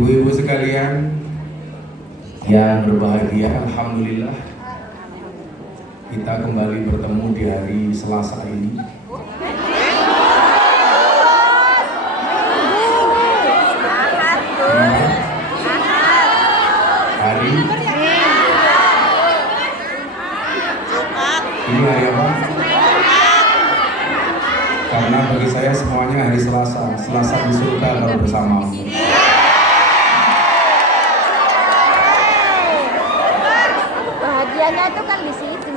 Ibu-ibu sekalian yang berbahagia, alhamdulillah kita kembali bertemu di hari Selasa ini. Hari ini hari apa? Karena bagi saya semuanya hari Selasa. Selasa di surga kalau bersama. Bahagianya itu kan di situ.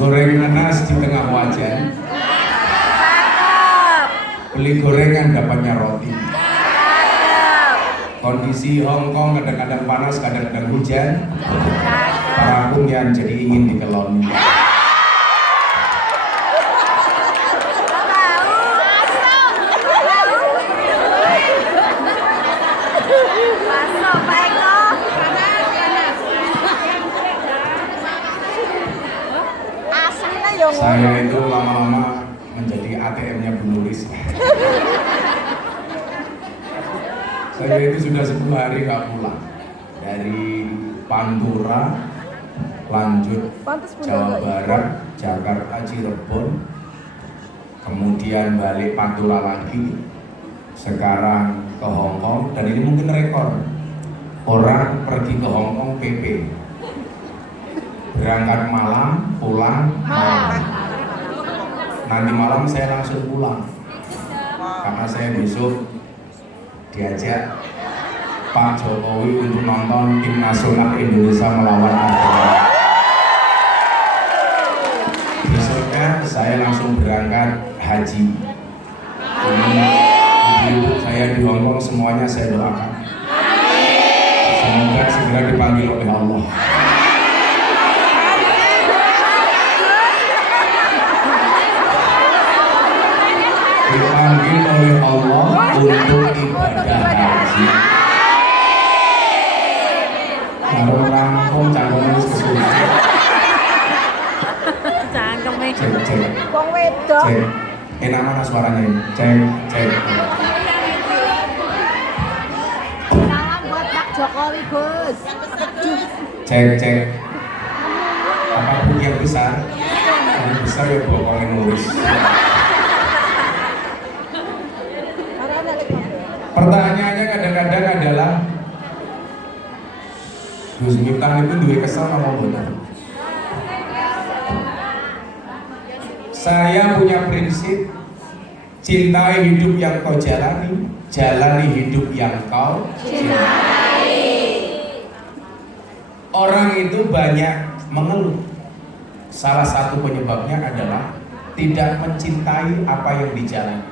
Goreng nanas di tengah wajan. Beli gorengan dapatnya roti. Kondisi Hongkong kadang-kadang panas, kadang-kadang hujan. Parapun yang jadi ingin dikeloni. Saya itu lama-lama menjadi ATM-nya Bu Nuris. Saya itu sudah 10 hari nggak pulang dari Pantura, lanjut Jawa Barat, Jakarta, Cirebon, kemudian balik Pantura lagi, sekarang ke Hongkong, dan ini mungkin rekor orang pergi ke Hongkong PP. Berangkat malam, pulang malam. Nanti malam saya langsung pulang karena saya besok diajak Pak Jokowi untuk nonton tim nasional Indonesia melawan Argentina. Besoknya saya langsung berangkat haji. Ini ibu saya di Hongkong semuanya saya doakan. Semoga segera dipanggil oleh Allah. Dipanggil oleh Allah untuk ibadah haji. Kalau rampung cangkemnya kesulitan. Cangkemnya. Cek. Wong wedok. Cek. Enak mana suaranya ini? Cek. Salam buat Pak Jokowi, Gus. Cek. Apapun yang besar, yang besar ya bokongin Nuris. Pertanyaannya kadang-kadang adalah Gus Miftah itu duwe kesel sama benar. Saya punya prinsip cintai hidup yang kau jalani, jalani hidup yang kau cintai. Orang itu banyak mengeluh. Salah satu penyebabnya adalah tidak mencintai apa yang dijalani.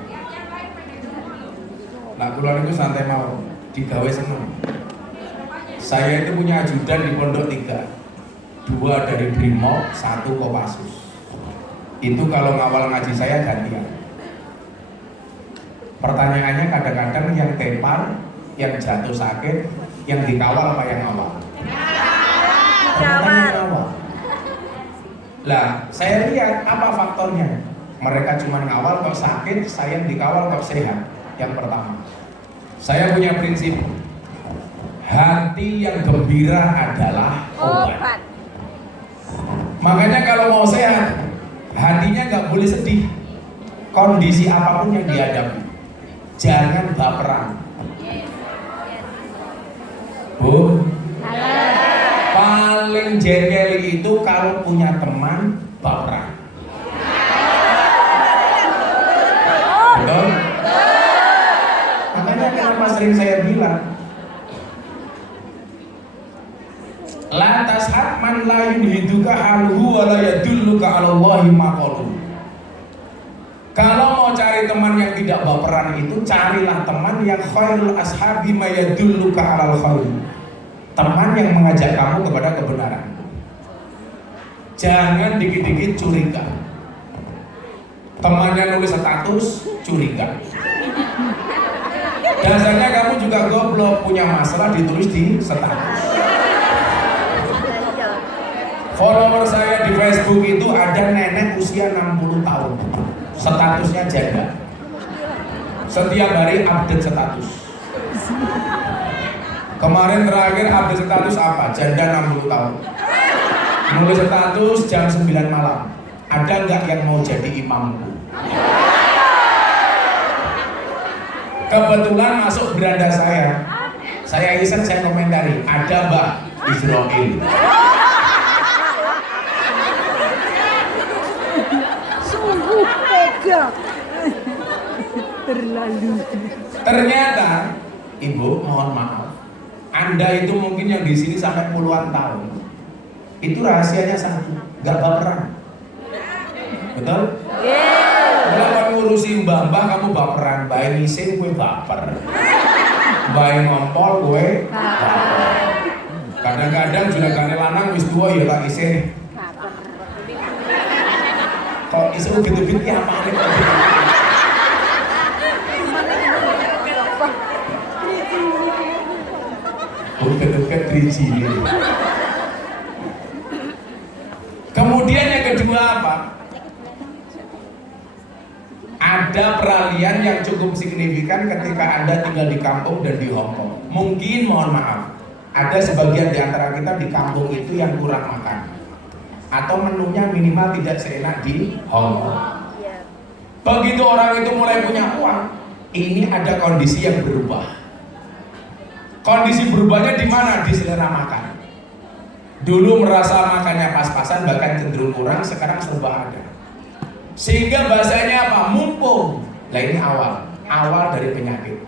Nah, keluar itu santai mau, digawe seneng. Saya itu punya ajudan di Pondok 3, 2 dari Brimob, 1 Kopassus. Itu kalau ngawal ngaji saya gantian. Pertanyaannya kadang-kadang yang tepar, yang jatuh sakit, yang dikawal apa yang awal? Awal. Lah, saya lihat apa faktornya. Mereka cuma ngawal kok sakit, saya yang dikawal kok sehat. Yang pertama, saya punya prinsip hati yang gembira adalah obat. Makanya kalau mau sehat, hatinya nggak boleh sedih. Kondisi apapun yang dihadapi, jangan baperan. Bu, paling jengkel itu kalau punya teman baperan. Betul? Kenapa sering saya bilang la tashab man la yunhiduka haluhu wa la yadulluka ala Allahi maqalu. Kalau mau cari teman yang tidak baperan itu, carilah teman yang khairul ashabi ma yadulluka ala al-khair. Teman yang mengajak kamu kepada kebenaran. Jangan dikit-dikit curiga. Temannya nulis status, curiga. Dasarnya kamu juga goblok, punya masalah ditulis di status. Follower saya di Facebook itu ada nenek usia 60 tahun, statusnya janda. Setiap hari update status. Kemarin terakhir update status apa? Janda 60 tahun. Nulis status jam 9 malam. Ada nggak yang mau jadi imamku? Kebetulan masuk beranda saya. Saya iseng, saya komentari. Ada Mbak Israel. Sungguh tega. Terlalu. Ternyata, Ibu, mohon maaf. Anda itu mungkin yang di sini sampai puluhan tahun. Itu rahasianya satu, nggak baperan. Betul? Kalau kamu ngurusin mbah-mbah kamu baperan, bayi ngising gue baper, bayi ngompol gue baper. Kadang-kadang juragan lanang wis tua ya tak isih. Kok isih ubit-ubit ya apa nih? Ubit-ubit driji ini. Kemudian yang kedua apa? Ada peralihan yang cukup signifikan ketika Anda tinggal di kampung dan di Hongkong. Mungkin mohon maaf, ada sebagian di antara kita di kampung itu yang kurang makan, atau menunya minimal tidak seenak di Hongkong. Begitu orang itu mulai punya uang, ini ada kondisi yang berubah. Kondisi berubahnya di mana? Di selera makan. Dulu merasa makannya pas-pasan, bahkan cenderung kurang, sekarang serba ada. Sehingga bahasanya apa? Mumpung. Nah ini awal dari penyakit.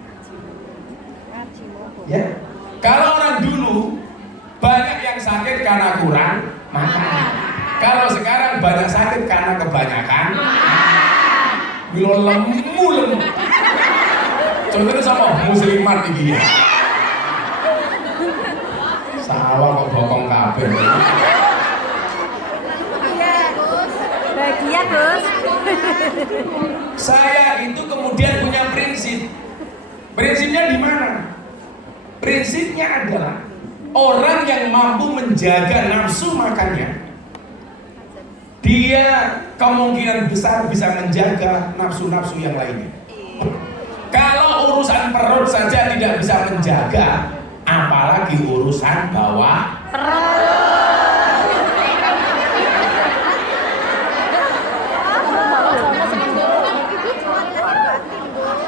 Ya. Kalau orang dulu banyak yang sakit karena kurang makan. Kalau sekarang banyak sakit karena kebanyakan. Bilo lemu. Contohnya sama muslimat ini. Sawah kok bokong kabeh. Bahagia, Gus. Saya itu kemudian punya prinsip. Prinsipnya di mana? Prinsipnya adalah orang yang mampu menjaga nafsu makannya, dia kemungkinan besar bisa menjaga nafsu-nafsu yang lainnya. Kalau urusan perut saja tidak bisa menjaga, apalagi urusan bawah perut.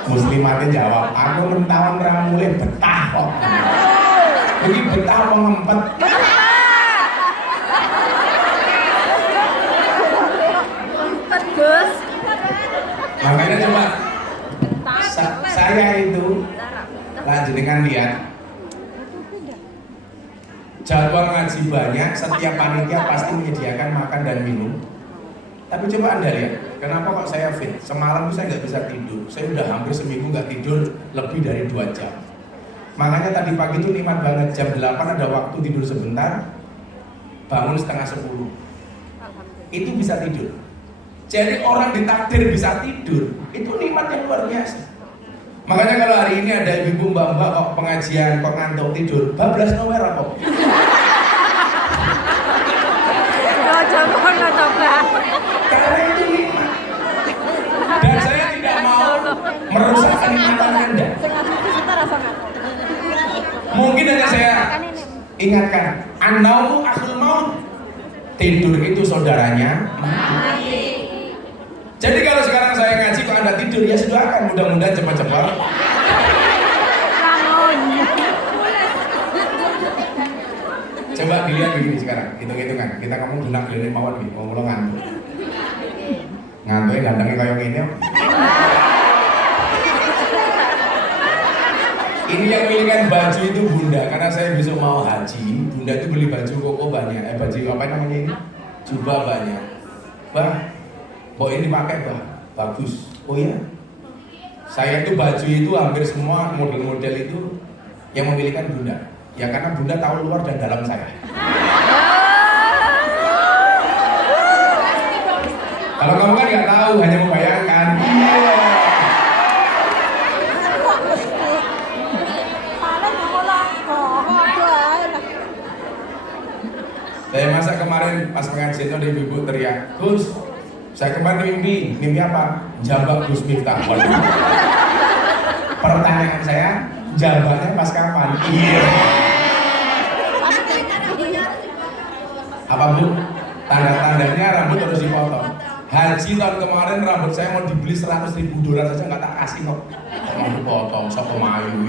Muslimatnya jawab, aku mentawan ramule betah kok. Ini betah apa ngempet? Ngempet, Gus. Makanya coba saya itu lanjutkan lihat jadwal ngaji banyak, setiap panitia pasti menyediakan makan dan minum. Tapi coba Anda lihat, kenapa kok saya fit? Semalam saya nggak bisa tidur. Saya udah hampir seminggu nggak tidur lebih dari 2 jam. Makanya tadi pagi itu nikmat banget. Jam 8 ada waktu tidur sebentar, bangun setengah 10. Itu bisa tidur. Jadi orang ditakdir bisa tidur, itu nikmat yang luar biasa. Makanya kalau hari ini ada ibu mbak-mbak kok pengajian kok ngantuk tidur, bablas nomor apa? Karena itu nikmat. Dan saya tidak mau merusak kenikmatan Anda. Mungkin hanya saya ingatkan, an-naumu akhul maut. Tidur itu saudaranya mati. Jadi kalau sekarang saya ngaji kok Anda tidur, ya sudah akan mudah-mudahan cepat-cepat. Coba dilihat begini sekarang, hitung-hitungan. Kita ngomong genak gini mawon nih, ngomong ngantuk. Ngantuknya gandengnya kayak gini. Ini yang milikan baju itu Bunda, karena saya besok mau haji. Bunda itu beli baju koko banyak, baju apa namanya ini? Jubah banyak. Bah, kok ini pakai bah? Bagus. Oh iya. Saya itu baju itu hampir semua model-model itu yang memilikan Bunda. Ya karena Bunda tahu luar dan dalam saya. Kalau kamu kan nggak tahu, hanya membayangkan. Saya masa kemarin pas pengajian ada ibu teriak, Gus, saya kemarin mimpi apa? Jambak Gus Miftah. Pertanyaan saya, jawabannya pas kapan? Iya. Apa Bu? Tanda-tandanya rambut harus dipotong. Haji tahun kemarin rambut saya mau dibeli $100.000 saja nggak tak kasih kok. Mau dipotong, sok kemayu.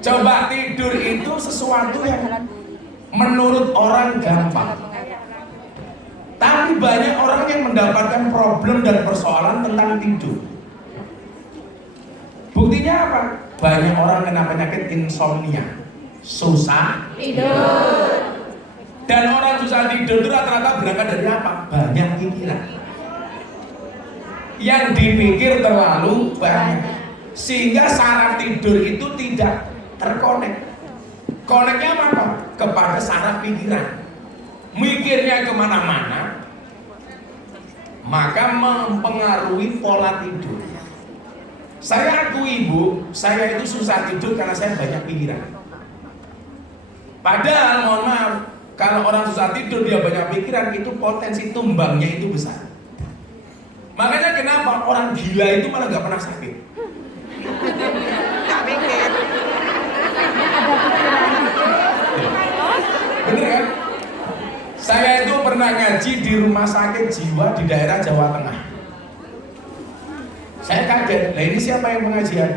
Coba tidur itu sesuatu yang menurut orang gampang. Tapi banyak orang yang mendapatkan problem dan persoalan tentang tidur. Buktinya apa? Banyak orang kena penyakit insomnia, susah tidur. Dan orang susah tidur itu rata-rata berangkat dari apa? Banyak pikiran. Yang dipikir terlalu banyak, sehingga saraf tidur itu tidak terkonek. Koneknya apa? Kepada saraf pikiran. Mikirnya kemana-mana, maka mempengaruhi pola tidur. Saya akui Bu, saya itu susah tidur karena saya banyak pikiran. Padahal mohon maaf, kalau orang susah tidur dia banyak pikiran, itu potensi tumbangnya itu besar. Makanya kenapa orang gila itu malah nggak pernah sakit? Gak mikir. Bener kan? Saya itu pernah ngaji di rumah sakit jiwa di daerah Jawa Tengah. Saya kaget, nah ini siapa yang pengajian?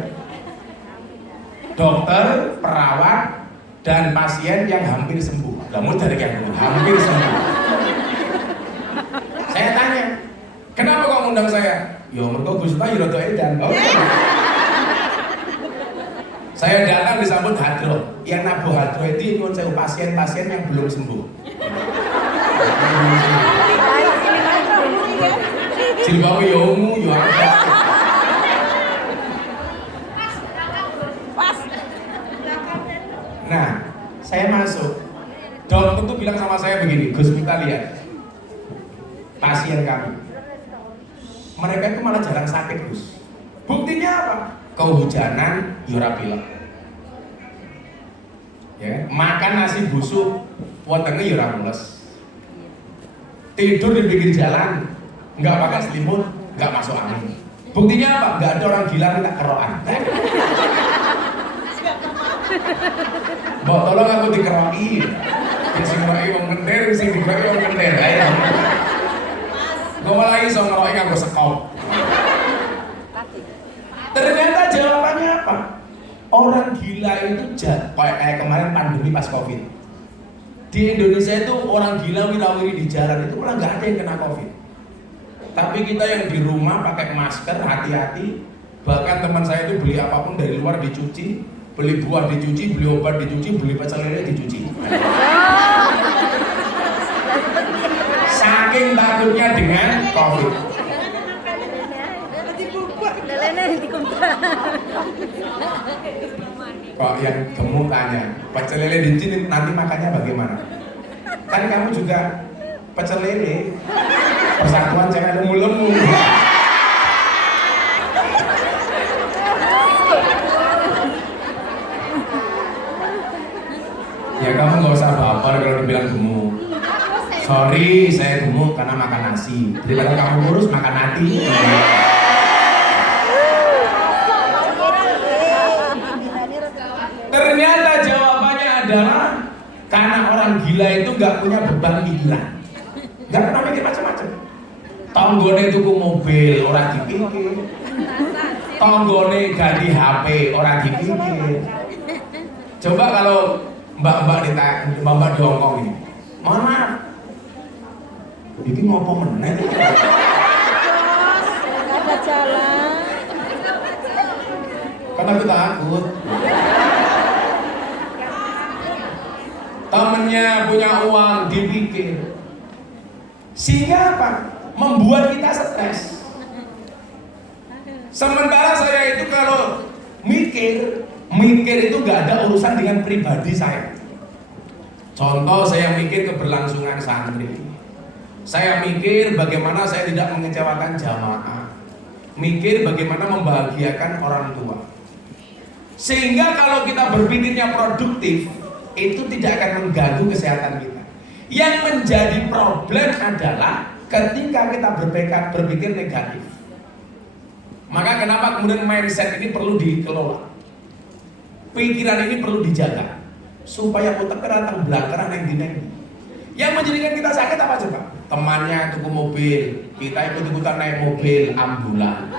Dokter, perawat, dan pasien yang hampir sembuh. Kamu dari yang hampir sembuh. Saya tanya, kenapa kok ngundang saya? Ya mergo Gus Miftah rada edan. Saya datang disambut hadroh. Yang nabuh hadroh itu nyuwun sewu pasien-pasien yang belum sembuh. Jilbabe yo ungu yo apa. Nah, saya masuk. Dokter itu bilang sama saya begini, Gus Miftah lihat pasien kami. Mereka itu malah jarang sakit Gus. Buktinya apa? Kehujanan, yura pilek. Ya, makan nasi busuk, wetenge yura mules. Tidur di pinggir jalan, nggak pakai selimut, nggak masuk angin. Buktinya apa? Nggak ada orang gila minta kerokan. Mbok tolong aku dikeroki. Sing ngeroki wong gender, sing dikeroki wong gender. Ayo. Gue malah iso ngeroki nganggo sekop. Ternyata jawabannya apa? Orang gila itu kayak kemarin pandemi pas Covid. Di Indonesia itu orang gila wirawiri di jalan itu malah nggak ada yang kena Covid. Tapi kita yang di rumah pakai masker, hati-hati. Bahkan teman saya itu beli apapun dari luar dicuci, beli buah dicuci, beli obat dicuci, beli pecel lele dicuci. Saking takutnya dengan Covid. Kok yang gemuk tanya, pecel lele dicuci nanti makannya bagaimana? Kan kamu juga pecel lele, persatuan cewek lemu-lemu. Ya kamu nggak usah baper kalau dibilang gemuk. Sorry, saya gemuk karena makan nasi. Daripada kamu kurus makan hati. Ternyata jawabannya adalah karena orang gila itu nggak punya beban pikiran, nggak pernah mikir macam-macam. Tonggone tuku mobil orang dipikir, tonggone ganti HP orang dipikir. Coba kalau mbak-mbak di Hongkong ini, mohon maaf, ini ngopo meneh? Nggak ada jalan. Karena aku takut. Temennya punya uang dipikir, sehingga apa? Membuat kita stres. Sementara saya itu kalau mikir itu gak ada urusan dengan pribadi saya. Contoh, saya mikir keberlangsungan santri, saya mikir bagaimana saya tidak mengecewakan jamaah, mikir bagaimana membahagiakan orang tua. Sehingga kalau kita berpikirnya produktif, itu tidak akan mengganggu kesehatan kita. Yang menjadi problem adalah ketika kita berpikir negatif. Maka kenapa kemudian mindset ini perlu dikelola, pikiran ini perlu dijaga supaya otak kita datang belakang yang dineng. Yang menjadikan kita sakit apa coba? Temannya tuku mobil, kita ikut-ikutan naik mobil ambulan.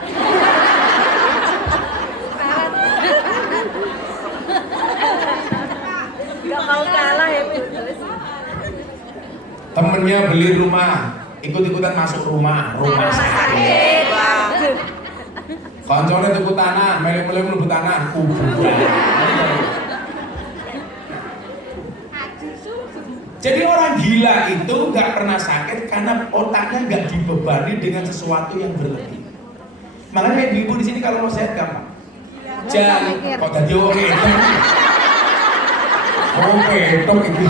Gak mau kalah ya. Temennya beli rumah, ikut-ikutan masuk rumah sakit. Koncone tuku tanah, mele-mele mlebu tanah, kuburan. Jadi orang gila itu nggak pernah sakit karena otaknya nggak dibebani dengan sesuatu yang berlebih. Makanya ibu-ibu di sini kalau mau sehat gampang. Jangan kok tadi orang itu. Oh petok itu.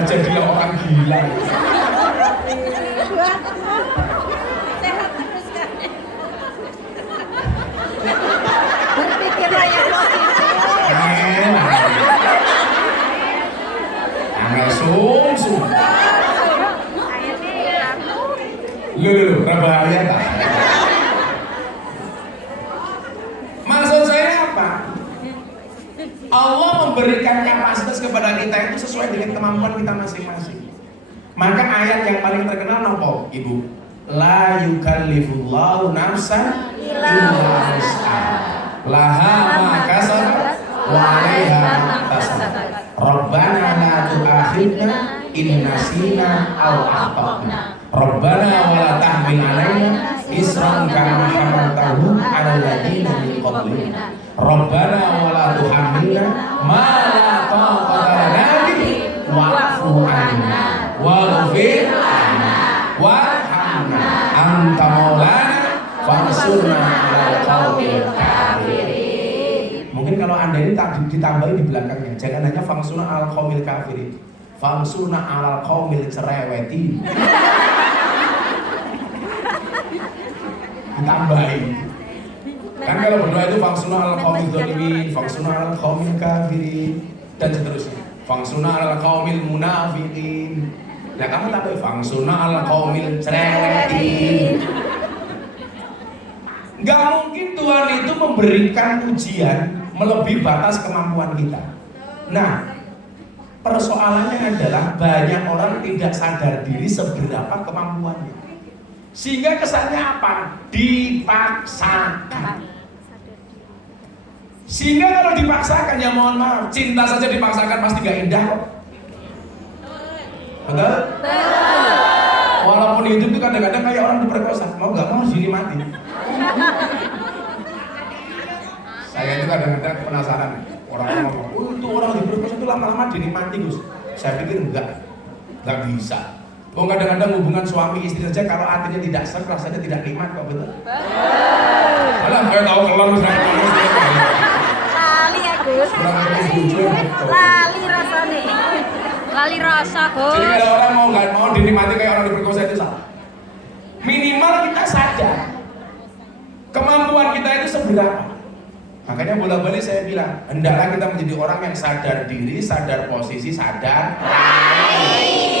Jadilah orang gila. Sehat terus kan. Berpikirlah yang positif. Angel sum. Lu, berbahaya tak? Maksud saya apa? Allah memberikan kapasitas kepada kita itu sesuai dengan kemampuan kita masing-masing. Maka ayat yang paling terkenal nopo, Ibu? La yukallifullahu nafsan illa wus'aha. Laha ma kasabat wa 'alaiha ma kasabat. Rabbana la tu'akhidna in nasina aw akhtana. Rabbana wa la tahmil 'alaina isran kama hamaltahu 'alal ladzina min qablina. Rabbana wa la tuhammilna ma la taqata lana bihi wa'fu 'anna waghfir lana warhamna anta maulana fansurna 'alal qaumil kafirin. Mungkin kalau Anda ini tak ditambahi di belakangnya, jangan hanya fangsuna 'alal qaumil kafirin, fangsuna 'alal qaumil cereweti. Ditambahi. Kan kalau berdoa itu fangsuna 'alal qaumil dzalimin, fangsuna 'alal qaumil kafirin dan seterusnya. Fangsuna 'alal qaumil munafiqin. Lah kamu tambahi fangsuna 'alal qaumil cereweti. Gak mungkin Tuhan itu memberikan ujian melebihi batas kemampuan kita. Nah, persoalannya adalah banyak orang tidak sadar diri seberapa kemampuannya. Sehingga kesannya apa? Dipaksakan. Sehingga kalau dipaksakan, ya mohon maaf, cinta saja dipaksakan pasti gak indah kok. Betul? Walaupun hidup itu kadang-kadang kayak orang diperkosa, mau gak mau harus dinikmati. Saya itu kadang-kadang penasaran, orang ngomong, oh itu orang diperkosa itu lama-lama dinikmati Gus. Saya pikir enggak bisa. Oh kadang-kadang hubungan suami istri saja kalau hatinya tidak serk rasanya tidak nikmat kok, betul? Alah, saya tahu kalau Lali ya Gus. Lali rasanya. Lali rasa Gus. Jadi kalau orang nggak mau dinikmati kayak orang diperkosa itu salah. Minimal kita sadar kemampuan kita itu seberapa. Makanya bola-balik saya bilang, hendaklah kita menjadi orang yang sadar diri, sadar posisi, sadar rai.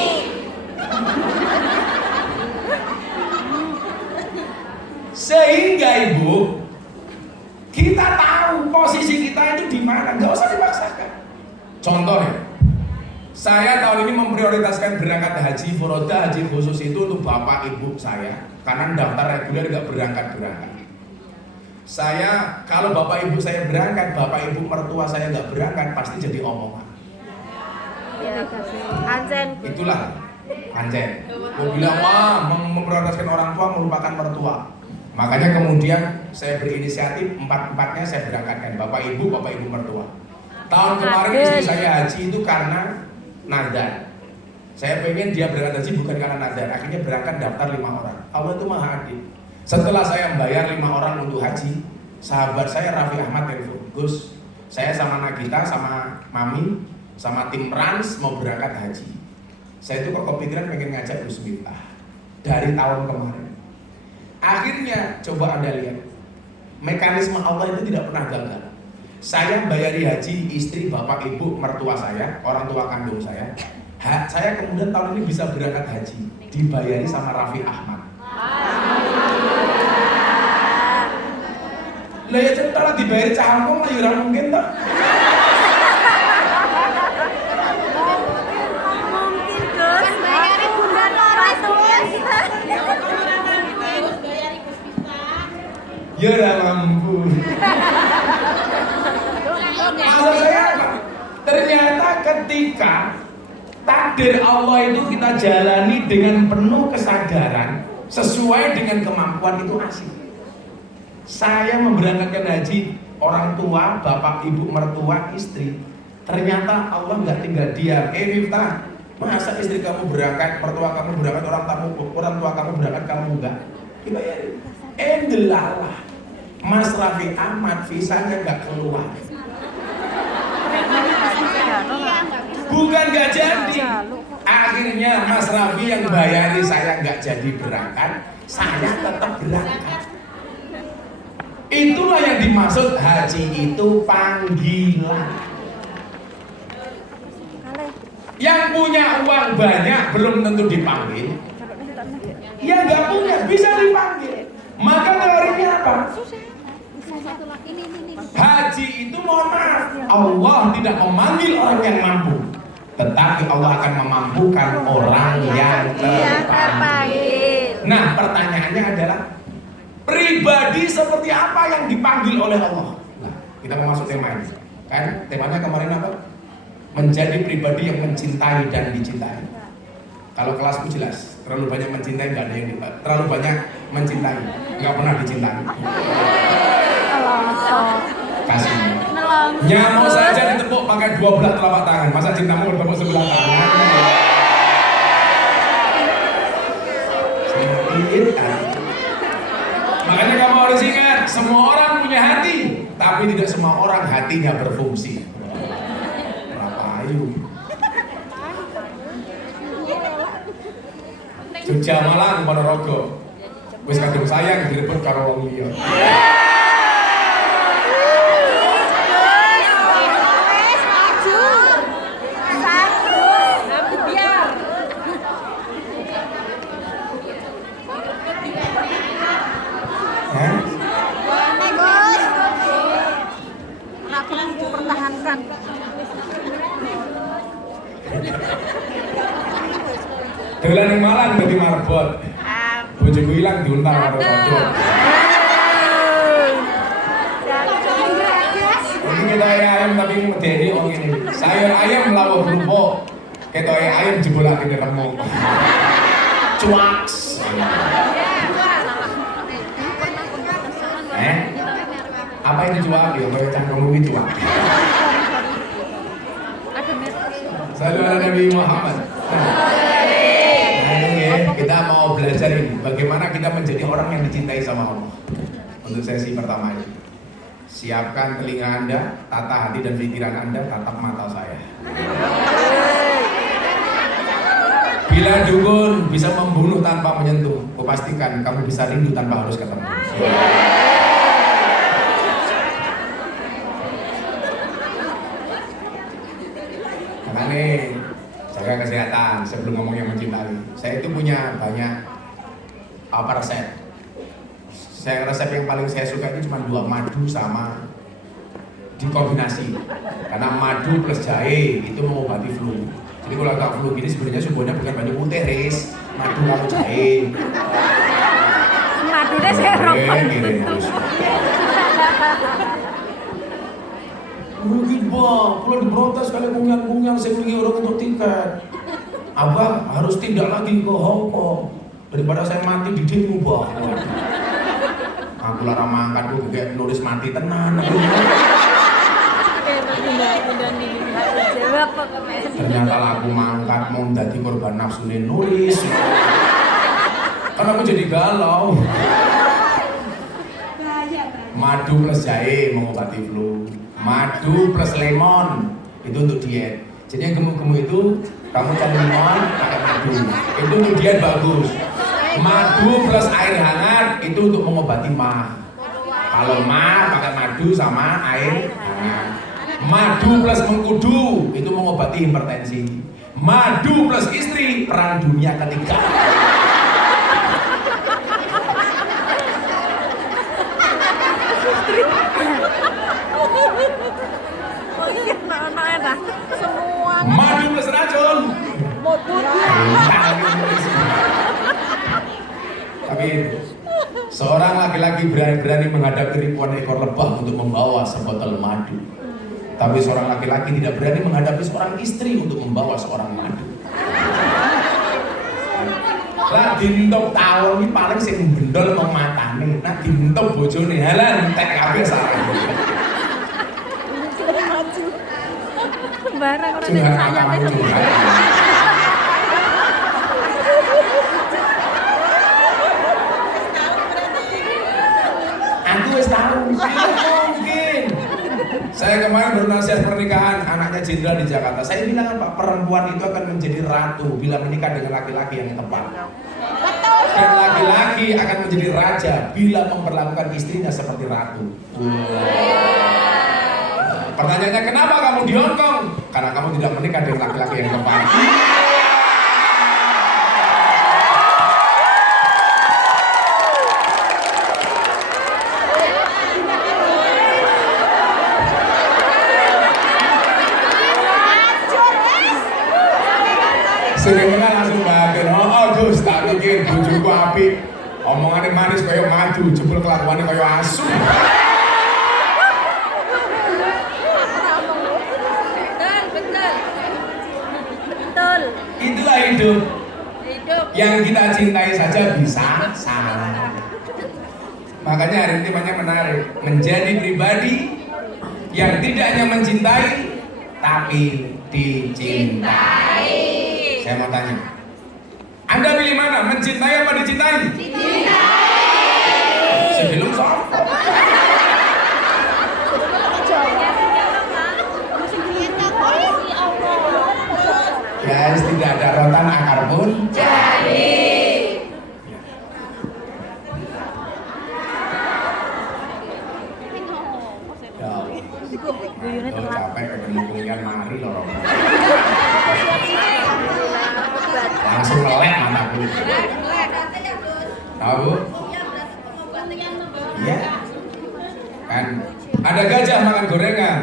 Sehingga Ibu, kita tahu posisi kita itu di mana, nggak usah dipaksakan. Contohnya, saya tahun ini memprioritaskan berangkat haji furoda, haji khusus itu untuk bapak ibu saya, karena daftar reguler nggak berangkat. Saya, kalau bapak ibu saya berangkat, bapak ibu mertua saya nggak berangkat, pasti jadi omongan. Anjen. Itulah anjen. Mau bilang wah memprioritaskan orang tua melupakan mertua. Makanya kemudian saya berinisiatif empat-empatnya saya berangkatkan, bapak ibu mertua. Tahun kemarin istri saya haji itu karena nadar. Saya pengen dia berangkat haji bukan karena nadar. Akhirnya berangkat daftar 5 orang. Allah itu maha adil. Setelah saya membayar 5 orang untuk haji, sahabat saya Raffi Ahmad telepon, Gus, saya sama Nagita, sama Mami, sama tim Rans mau berangkat haji. Saya itu kok kepikiran pengen ngajak Gus Miftah dari tahun kemarin. Akhirnya coba Anda lihat, mekanisme Allah itu tidak pernah gagal. Saya bayari haji istri, bapak, ibu, mertua saya, orang tua kandung saya, Saya kemudian tahun ini bisa berangkat haji, dibayari sama Raffi Ahmad. Lah ya cara dibayari cangkong lah ya mungkin tak. Mungkin Gus. Bayari Bunda Ratulin. Ya udah mampu. Maksud saya apa? Ternyata ketika takdir Allah itu kita jalani dengan penuh kesadaran sesuai dengan kemampuan itu asik. Saya memberangkatkan haji, orang tua, bapak, ibu, mertua, istri. Ternyata Allah nggak tinggal diam. Miftah, masa istri kamu berangkat, mertua kamu berangkat, orang tua kamu berangkat, kamu enggak? Dibayarin. Delalah, Mas Raffi Ahmad visanya nggak keluar. Bukan nggak jadi. Akhirnya Mas Raffi yang bayari saya nggak jadi berangkat, saya tetap berangkat. Itulah yang dimaksud haji itu panggilan. Yang punya uang banyak belum tentu dipanggil. Yang nggak punya bisa dipanggil. Maka teorinya apa? Haji itu mohon maaf, Allah tidak memanggil orang yang mampu, tetapi Allah akan memampukan orang yang terpanggil. Nah, pertanyaannya adalah pribadi seperti apa yang dipanggil oleh Allah? Nah, kita mau masuk tema ini. Kan temanya kemarin apa? Menjadi pribadi yang mencintai dan dicintai. Kalau kelasku jelas, terlalu banyak mencintai nggak ada yang dicintai. Terlalu banyak mencintai, nggak pernah dicintai. Kasih. Nyamuk saja ditepuk pakai 12 telapak tangan. Masa cintamu bertepuk sebelah tangan? Makanya kamu harus ingat, semua orang punya hati, tapi tidak semua orang hatinya berfungsi. Rapayu. Jogja Malang Ponorogo. Wis kadung sayang direbut karo wong liya. Pertahankan. Dolan ning Malang dadi marbot. Bojoku ilang diuntal karo kanca. Ini kita ayam tapi medeni wong ini. Sayur ayam lawuh kerupuk. Ketoke ayam jebolake ketemu. Cuaks. Apa itu cuak? Ya kayak cangkem itu cuak. Salam ala Nabi Muhammad. Nah ini ya, kita mau belajar ini bagaimana kita menjadi orang yang dicintai sama Allah. Untuk sesi pertama ini, siapkan telinga Anda, tata hati dan pikiran Anda, tatap mata saya. Bila dukun bisa membunuh tanpa menyentuh, kupastikan kamu bisa rindu tanpa harus ketemu. Makanya jaga kesehatan sebelum ngomong yang mencintai. Saya itu punya banyak resep. Resep yang paling saya suka itu cuma 2, madu sama dikombinasi. Karena madu plus jahe itu mengobati flu. Jadi kalau agak flu gini sebenarnya sumbernya bukan banyak putih, Riz. Madu sama jahe. Madunya serok. Rugi bang, kalau diprotes kali kungyang-kungyang saya pergi orang untuk tiket. Abang harus tindak lagi ke Hong Kong daripada saya mati di demo bang. Aku lara mangkat tuh kayak nulis mati tenan. Ternyata aku mangkat mau jadi korban nafsu nulis. Kan aku jadi galau. Madu plus jahe mengobati flu. Madu plus lemon itu untuk diet. Jadi yang gemuk-gemuk itu kamu cari lemon pakai madu. Itu untuk diet bagus. Madu plus air hangat itu untuk mengobati mah. Kalau mah pakai madu sama air hangat. Madu plus mengkudu itu mengobati hipertensi. Madu plus istri, perang dunia ketiga. Oh iya, enak. Semua. Madu plus racun. Tapi seorang laki-laki berani menghadapi ribuan ekor lebah untuk membawa sebotol madu. Tapi seorang laki-laki tidak berani menghadapi seorang istri untuk membawa seorang madu. Lah dintok tahu ini paling sing bendol mau matane. Nah dintok bojone halan tek kabeh sareng. Barang orang dari saya itu. Aku wis tahu. Mungkin. Saya kemarin bernasihat pernikahan anaknya jenderal di Jakarta. Saya bilang Pak, perempuan itu akan menjadi ratu bila menikah dengan laki-laki yang tepat. Dan laki-laki akan menjadi raja bila memperlakukan istrinya seperti ratu. Pertanyaannya, kenapa kamu di Hong Kong? Karena kamu tidak menikah dengan laki-laki yang tepat. Sehingga langsung bagian, oh Gus, tak pikir bojoku apik. Omongannya manis kayak madu, jebul kelakuannya kayak asu. Betul. Itulah hidup. Yang kita cintai saja bisa salah. Makanya hari ini temanya menarik. Menjadi pribadi yang tidak hanya mencintai, tapi dicintai. Saya mau tanya, Anda pilih mana? Mencintai apa dicintai? Dicintai. Sebelum soal. Guys, tidak ada rotan akar pun jadi. Ya, capek ketemu kuliah mari loh. Langsung melek mataku. Tahu? Iya. Kan ada gajah makan gorengan.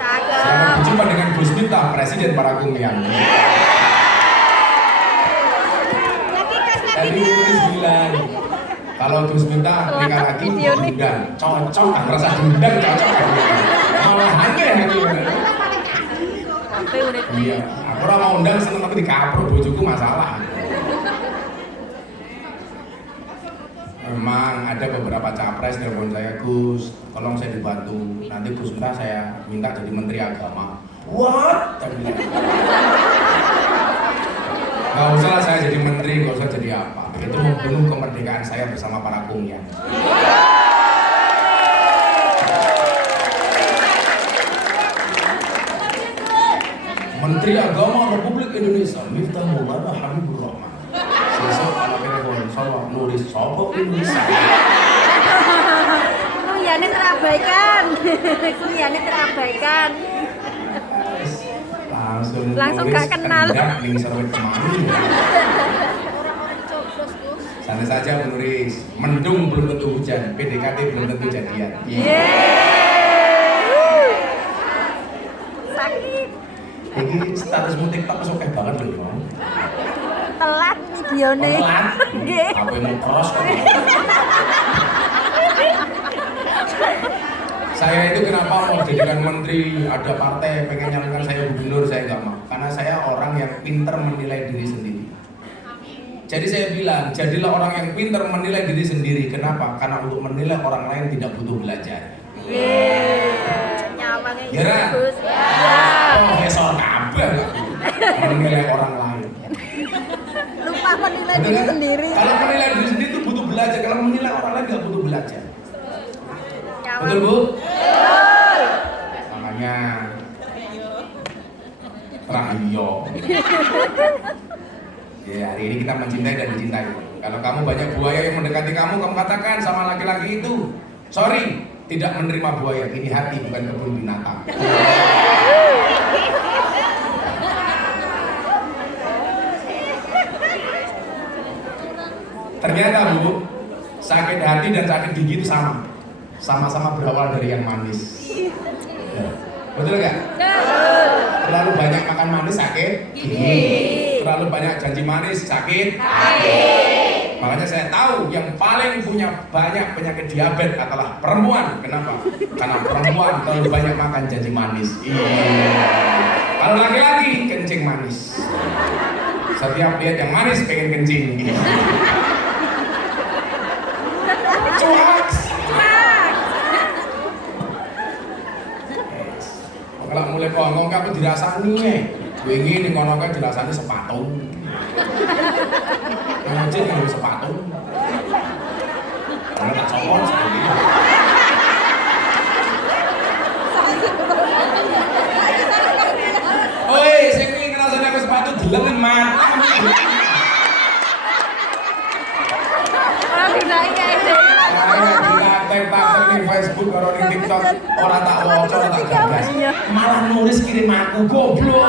Selamat berjumpa dengan Gus Miftah, Presiden Paragumian. Tadi Gus bilang, kalau Gus Miftah nikah lagi diundang, cocok, tak merasa diundang, cocok. Malah aneh hati. Iya, aku orang mau undang seneng tapi dikapro, bojoku masalah. Memang ada beberapa capres nelfon saya, Gus, tolong saya dibantu. Nanti Gus Miftah saya minta jadi Menteri Agama. What? Gak usah lah saya jadi menteri, gak usah jadi apa. Itu membunuh kemerdekaan saya bersama para kumyan. Menteri Agama Republik Indonesia, Miftah Maulana Habibur Rahman. Sesok anak telepon, salah nulis sopok Indonesia. Kuliahnya terabaikan. Kuliahnya terabaikan. Langsung gak kenal. Ning serwet kemana? Santai saja menulis. Mendung belum tentu hujan, PDKT belum tentu jadian. Sakit. Ini statusmu TikTok masuk banget loh. Telat videone. Telat. Nggih. Apa yang mau cross? Saya itu kenapa mau jadikan menteri, ada partai pengen nyalonkan saya gubernur, saya nggak mau. Karena saya orang yang pinter menilai diri sendiri. Jadi saya bilang, jadilah orang yang pinter menilai diri sendiri. Kenapa? Karena untuk menilai orang lain tidak butuh belajar. Nyawangnya Ya kan? bagus. Profesor kabeh menilai orang lain. Lupa menilai diri sendiri. Kalau menilai diri sendiri itu butuh belajar. Kalau menilai orang lain nggak butuh belajar. Betul Bu? Betul. Makanya Rahiyo. Ya, hari ini kita mencintai dan dicintai. Kalau kamu banyak buaya yang mendekati kamu katakan sama laki-laki itu, sorry, tidak menerima buaya. Ini hati bukan kebun binatang. Ternyata Bu, sakit hati dan sakit gigi itu sama. Sama-sama berawal dari yang manis. Ya. Betul nggak? Terlalu banyak makan manis sakit gigi. Terlalu banyak janji manis sakit hati. Makanya saya tahu yang paling punya banyak penyakit diabetes adalah perempuan. Kenapa? Karena perempuan terlalu banyak makan janji manis. Iya. Kalau laki-laki kencing manis. Setiap lihat yang manis pengen kencing. Cuaks. Kalau mulai ngomong aku dirasani wingi ning kono kae dirasani sepatu. Ngaji nganggo sepatu. Ora tak copot sekali. Oi, sing iki ngrasani aku sepatu deleng mata. Ora dilahi kae. Tag di Facebook karo di TikTok ora tak waca ora tak gagas. Malah nulis kirim aku goblok.